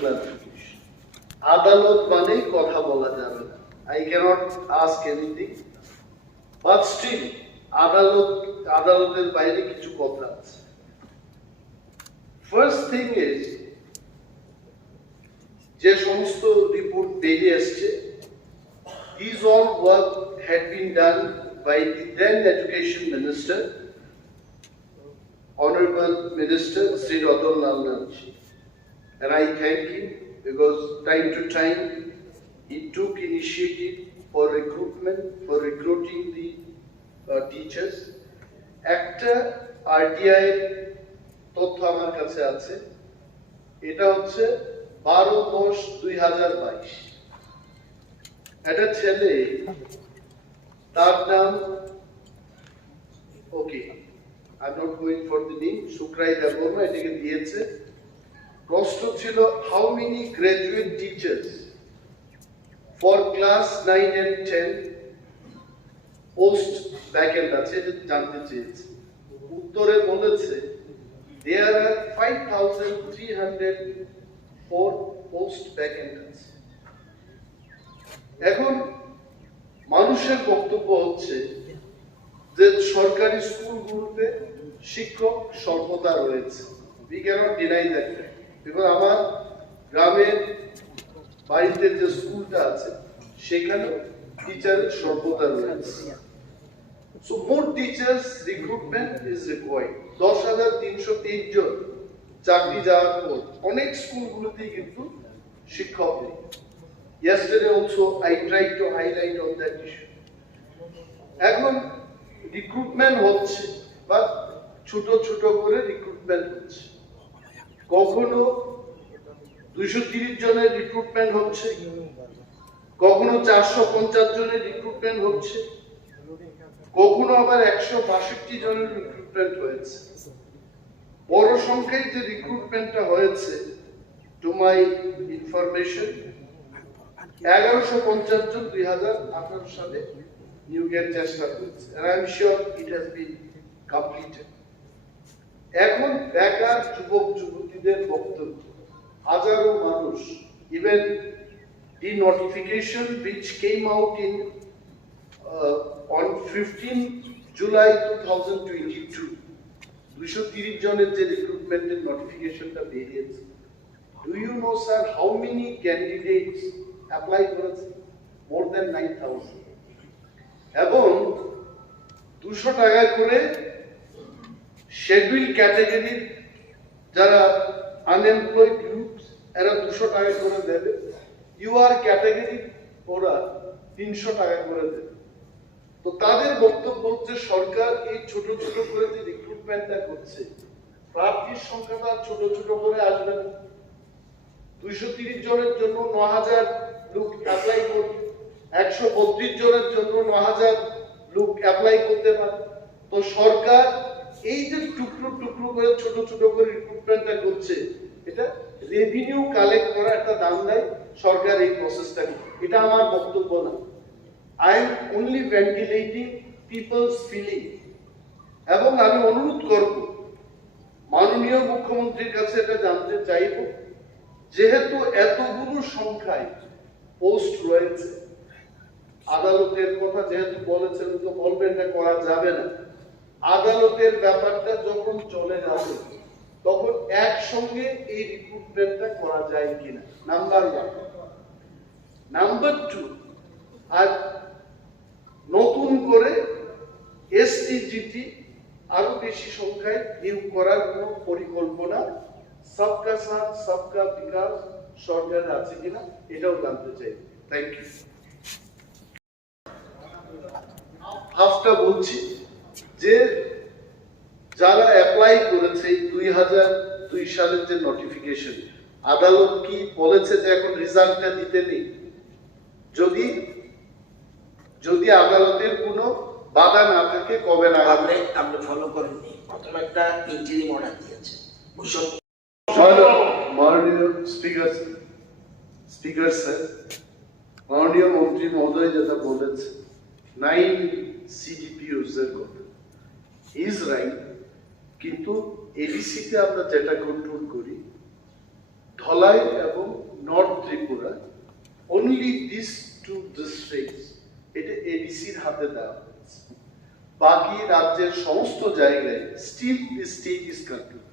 clarification. আদালত মানেই কথা বলা যাবে না। I cannot ask anything, but still আদালতের বাইরে কিছু কথা আছে। First thing is, যে সমস্ত রিপোর্ট বেরিয়ে আসছে, these all work had been done by the then Education Minister, Honorable Minister Sri Ratan Lal Nanji, and I thank him because time to time he took initiative for recruiting the teachers. একটা RTI তথ্য আমার কাছে আছে, এটা হচ্ছে 12/10/2022। একটা ছেলে, তার নাম I'm not going for the name, Sungkha Deborah, এটাকে দিয়েছে। প্রশ্ন ছিল how many graduate teachers for class 9 and 10 post vacant আছে, এটা জানতে চেয়েছে। উত্তরে বলেছে there are 5304 post vacant আছে। এখন মানুষের বক্তব্য হচ্ছে যে সরকারি স্কুলগুলোতে শিক্ষক স্বল্পতা রয়েছে। We cannot deny that fact, because আমার গ্রামের বাড়িতে যে স্কুলটা আছে সেখানে টিচারের স্বল্পতা রয়েছে। So more teachers recruitment is required. 10,323 জন চাকরি যাওয়ার পর অনেক স্কুলগুলোতেই কিন্তু শিক্ষক নেই। Yesterday also I tried to highlight on that issue. এখন রিক্রুটমেন্ট হচ্ছে, বা ছোট ছোট করে রিক্রুটমেন্ট হচ্ছে। কখনো 230 জনের রিক্রুটমেন্ট হচ্ছে, কখনো 450 জনের রিক্রুটমেন্ট হচ্ছে, কখনো আবার 162 জনের রিক্রুটমেন্ট হয়েছে। বড় সংখ্যায় যে রিক্রুটমেন্টটা হয়েছে, টু মাই ইনফরমেশন, 1150 জন 2018 সালে নিয়োগের চেষ্টা করেছে, and I am sure it has been completed. এখন বেকার যুবক যুবতীদের বক্তব্য, হাজারো মানুষ, even the notification which came out in on 15 July 2022, 230 জনের যে রিক্রুটমেন্টের নোটিফিকেশনটা বেরিয়েছে, do you know sir how many candidates apply করেছে? More than 9,000. এবং 200 টাকা করে শিডিউল ক্যাটাগরি যারা আনএমপ্লয়েড ইউথ, এরা 200 টাকা করে দেবে। ইউআর ক্যাটাগরি ওরা 300 টাকা করে দেবে। তো তাদের বক্তব্য হচ্ছে সরকার এই ছোট ছোট করে যে রিক্রুটমেন্টটা করছে, প্রার্থীর সংখ্যাটা ছোট ছোট করে আসবে না। 230 জনের জন্য 9,000 লোক অ্যাপ্লাই করবে, 132 জনের জন্য 9,000 লোক অ্যাপ্লাই করতে পারে। তো সরকার এই যে টুকরো টুকরো করে ছোট ছোট করে রিক্রুটমেন্টটা করছে, এটা রেভিনিউ কালেক্ট করা একটা দাম দেয় সরকার এই প্রসেসটা। এটা আমার বক্তব্য না, I am only ventilating people's feeling. এবং আমি অনুরোধ করব মাননীয় মুখ্যমন্ত্রীর কাছে এটা জানতে চাইব, যেহেতু এতগুলো সংখ্যায় পোস্ট রয়েছে, আদালতের কথা যেহেতু বলেছেন, তো বলবেন না করা যাবে না। আদালতের ব্যাপারটা যখন চলে যাবে তখন একসঙ্গে এই রিক্রুটমেন্টটা করা যায় কিনা, নাম্বার 1। নাম্বার 2, আর নতুন করে Stgt আরো বেশি সংখ্যায় নিয়োগ করার কোন পরিকল্পনা সবকা সাথ সবকা বিকাশ সরকার আছে কিনা, এটাও জানতে চাই। Thank you. হাফটা বলছি যে যারা অ্যাপ্লাই করেছে 2002 সালের যে নোটিফিকেশন, আদালত কি বলেছে যে এখন রেজাল্টটা দিতে নেই? যদি আদালতের কোনো বাধা না থাকে, কবে না আপনি ফলো করেননি, প্রথম একটা ইন্টারিম অর্ডার দিয়েছে। মাননীয় স্পিকার স্যার, মাননীয় মন্ত্রী মহোদয় যেটা বলেছে 9 CDPOs এর কথা ইজ রাইট, কিন্তু এডিসিতে আমরা যেটা কন্ট্রোল করি, ধলাই এবং Tripura, only these two districts এটা এডিসির হাতে দেওয়া হয়েছে। বাকি রাজ্যের সমস্ত জায়গায় still the state is control.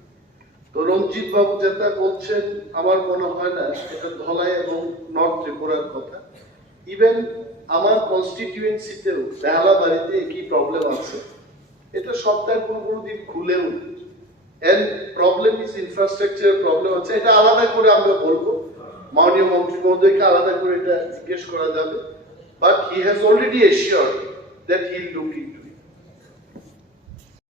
তো রঞ্জিত বাবু যেটা বলছেন আমার মনে হয় না এটা ধলাই এবং নর্থ ত্রিপুরার কথা। ইভেন আমার কনস্টিটিউয়েন্সিতেও বেহালাবাড়িতে একই প্রবলেম আছে। এটা সপ্তাহে কোনো দিন খুলেও and problem is infrastructure problem আছে, এটা আলাদা করে আমরা বলবো, মাননীয় মন্ত্রী মহোদয়কে আলাদা করে এটা জিজ্ঞেস করা যাবে, but he has already assured that he will look into